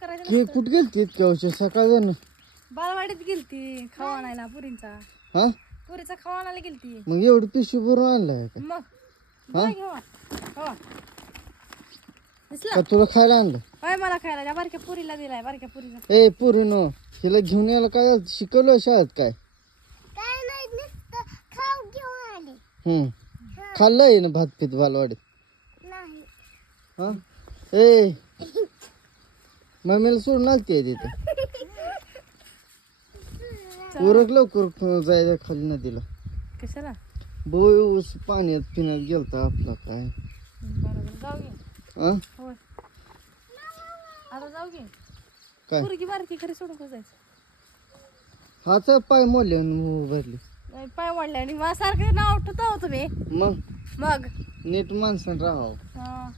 करायचं. कुठं गेलती इतक्या वर्ष सकाळ बालवाडीत गेलती खावा आणायला पुरींचा. हा? पुरीचा खावा आणायला गेलती. मग एवढी पिशवी भरून आणलाय का? मग. हो? दिसला? का तुला खायला आणलं? होय मला खायला त्या बारक्या पुरीला दिलाय बारक्या पुरीला ए पुरीनो हिला घेऊन यायला काय शिकवलं शाळेत काय? काय नाही नुसतं खाऊ घेऊन आली. हम्म. खाल्लंय ना भात पीत बालवाडीत? नाही. हा? ए. मम्मीला सोडून आलती तिथे. उरक लवकर जायचं खाली नदीला. कशाला? बोस पाण्यात पिण्यात गेलता आपला काय. बरोबर जाऊ घे. हा होय. आता जाऊ घे. काय? पुरगी बारकी खरी सोडून कसं जायचं? हाच पाय मोडले भरली. नाही, पाय वाढले आणि मला सारखं नाव ठेवता हो तुम्ही. मग? मग? नीट माणसानं राहावं. हा.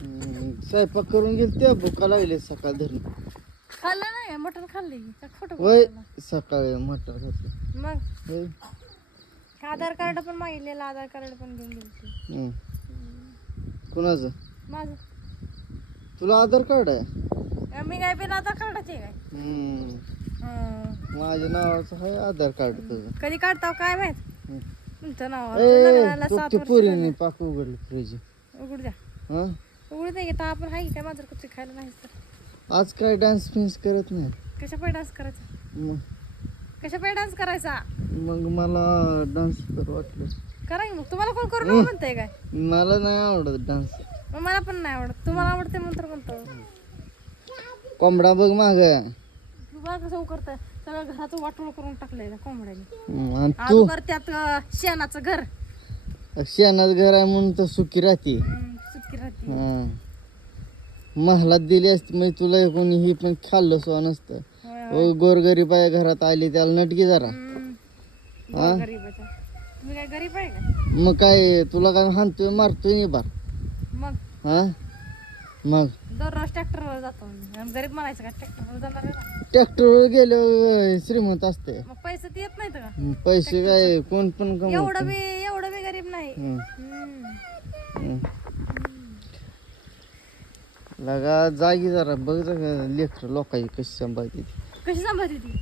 स्वयंपाक करून गेल त्या भुका लागले सकाळ धरून. खाल्लं नाही मटण खाल्ले. का खोटं वय सकाळी मटर ना? मग? होय. आधार कार्ड पण मागितलेलं आधार कार्ड पण घेऊन गेली हम्म. कुणाचं? माझं. तुला आधार कार्ड आहे? मी काय बिन आधार कार्डाचे काय? हम्म. हं. माझ्या नावाचं आहे आधार कार्ड तुझं. कधी काढताव काय माहीत. तुमचं नाव ए लग्नाला सात वर्ष पोरीने. पाक उघडलं फ्रीज उघड द्या. हा? घेता आपण हाय काय माझं खायला नाही तर? आज काय डान्स फिन्स करत नाही. कशा पाय डान्स करायचा? मग. कशा पाय डान्स करायचा? मग मला डान्स कर वाटलं. करा की मग तुम्हाला कोण करू नको म्हणतंय काय? मला नाही आवडत डान्स मग मला पण नाही आवडत. तुम्हाला आवडते म्हणतो म्हणतो. कोंबडा बघ माग. बघा कसं करताय सगळं घराचं वाटोळ करून टाकलंय त्या कोंबड्याने. आणि तू? अगोदर त्यात अं, शेणाचं घर. शेणात घर आहे म्हणून तर सुखी राहते. राहते हा. महलात दिली असती मग तुला कोणी ही पण खाल्लं सो नसतं. ओ गोरगरीब आहे घरात आली त्याला नटकी जरा. हं. गरीबाच्या तुम्ही काय गरीब आहे का? मग काय तुला काय हाणतोय मारतोय नाही बार. मग? हा? मग? दररोज ट्रॅक्टरवर जातो. आणि गरीब म्हणायचं का ट्रॅक्टरवर जाणार आहे ना ट्रॅक्टरवर गेलो श्रीमंत असते. मग पैसे ते येत नाहीत का? मग पैसे काय कोण पण एवढं कमवत बी एवढं बी गरीब नाही. हम्म. हम्म. लगा जागी जरा बघ लेकर लोकांची कशी सांभाळते ती. कशी सांभाळते ती?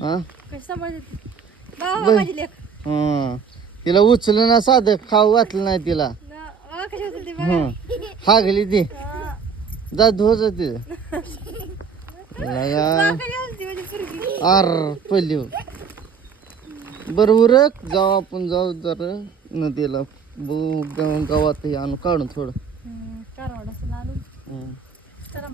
हा? कशी सांभाळते ती? बाबा माझी लेख हा. तिला उचलं ना साधं खाऊ घातलं नाही तिला. कशी होती ती हं. हागली ती. जा धुवच ती लगा. कशी होती माझी पोरगी? आर पहिली बर उरक. जाऊ आपण जाऊ जरा. नदीला बघू गावात आणू काढून थोडं.